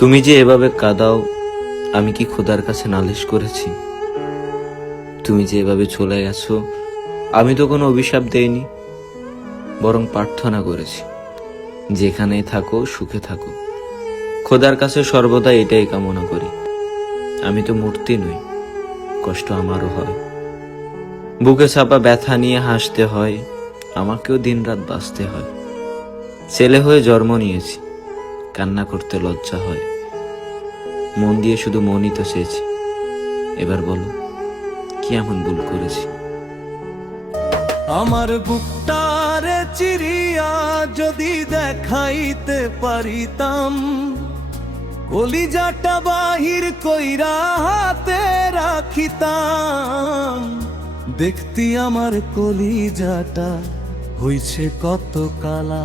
তুমি যে এভাবে কাঁদাও, আমি কি খোদার কাছে নালিশ করেছি? তুমি যে এভাবে চলে গেছো, আমি তো কোনো অভিশাপ দেইনি, বরং প্রার্থনা করেছি যেখানেই থাকো সুখে থাকো। খোদার কাছে সর্বদা এটাই কামনা করি। আমি তো মূর্তি নই, কষ্ট আমারও হয়, বুকে চাপা ব্যথা নিয়ে হাসতে হয়, আমাকেও দিনরাত বাঁচতে হয়। ছেলে হয়ে জন্ম নিয়েছি, কান্না করতে লজ্জা হয়। মন দিয়ে শুধু মনই তো চেয়েছি। এবার বলো, কি এমন ভুল করেছি? আমার বুকটারে চিরিয়া যদি দেখাইতে পারিতাম, কলিজাটা বাহির কইরা হাতে রাখিতাম, দেখতি আমার কলিজাটা হইছে কত কালা।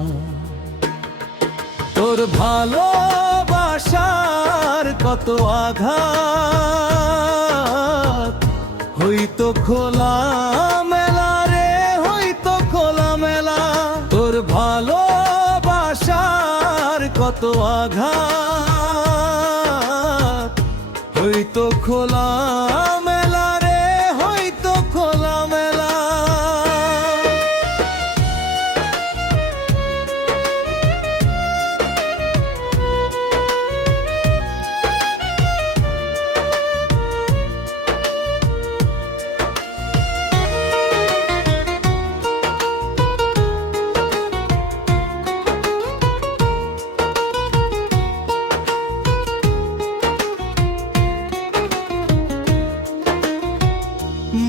তোর ভালোবাসার কত আঘাত, হইতো খোলা মেলা রে, হইতো খোলা মেলা। তোর ভালোবাসার কত আঘাত, হইতো খোলা মেলা রে, হইতো খোলা মেলা।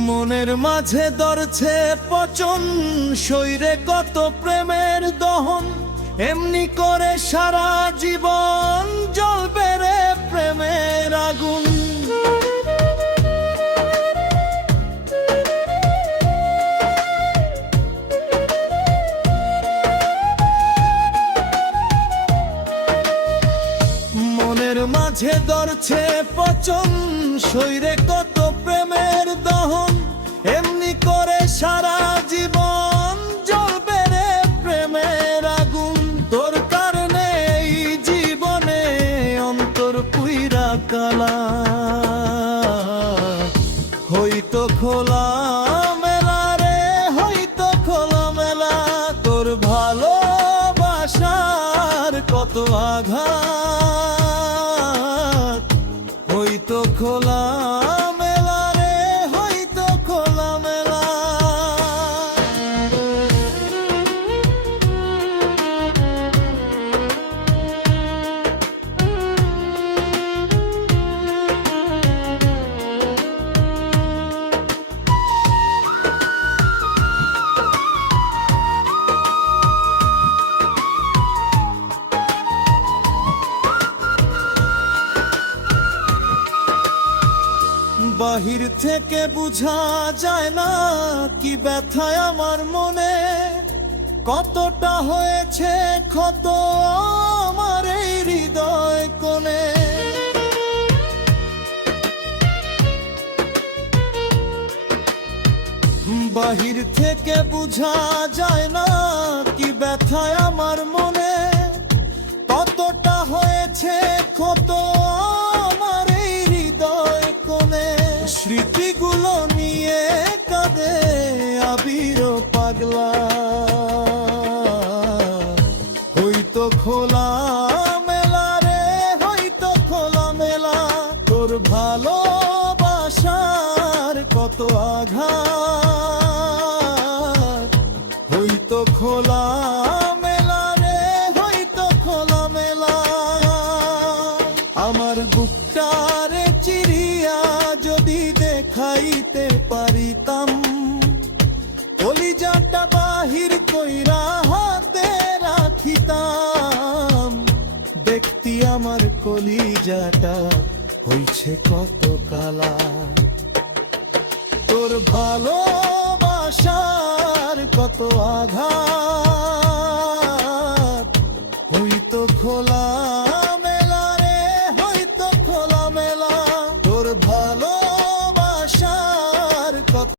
মনের মাঝে ধরছে পচন, শরীরে কত প্রেমের দহন, এমনি করে সারা জীবন জ্বলবে রে প্রেমের আগুন। মনের মাঝে ধরছে পচন, শরীরে কত প্রেমের দহন, এমনি করে সারা জীবন জ্বলবে রে প্রেমের আগুন। তোর কারণে এই জীবনে অন্তর পুইরা কালা, হইতো খোলা মেলা রে, হইতো খোলা মেলা। তোর ভালোবাসার কত আঘাত, হইতো খোলা মেলা রে, হইতো খোলা মেলা। বাহির থেকে বুঝা যায় না কি ব্যথায় আমার মনে, কতটা হয়েছে ক্ষত আমার এই হৃদয় কোণে। বাহির থেকে বুঝা যায় না কি ব্যথায় আমার মনে, কতটা হয়েছে ক্ষত আমার এই হৃদয় কোণে। স্মৃতিগুলো নিয়ে কাঁদে আবির পাগলা, হইতো খোলা মেলা রে, হইতো খোলা মেলা। তোর ভালোবাসার কত আঘাত, হইতো খোলা মেলা রে, হইতো খোলা মেলা। আমার বুকটারে চিরিয়া যদি দেখাইতে পারিতাম, কলিজাটা বাহির কইরা হাতে রাখিতাম, দেখতি আমার কলিজাটা হইছে কত কালা। তোর ভালোবাসার কত আঘাত,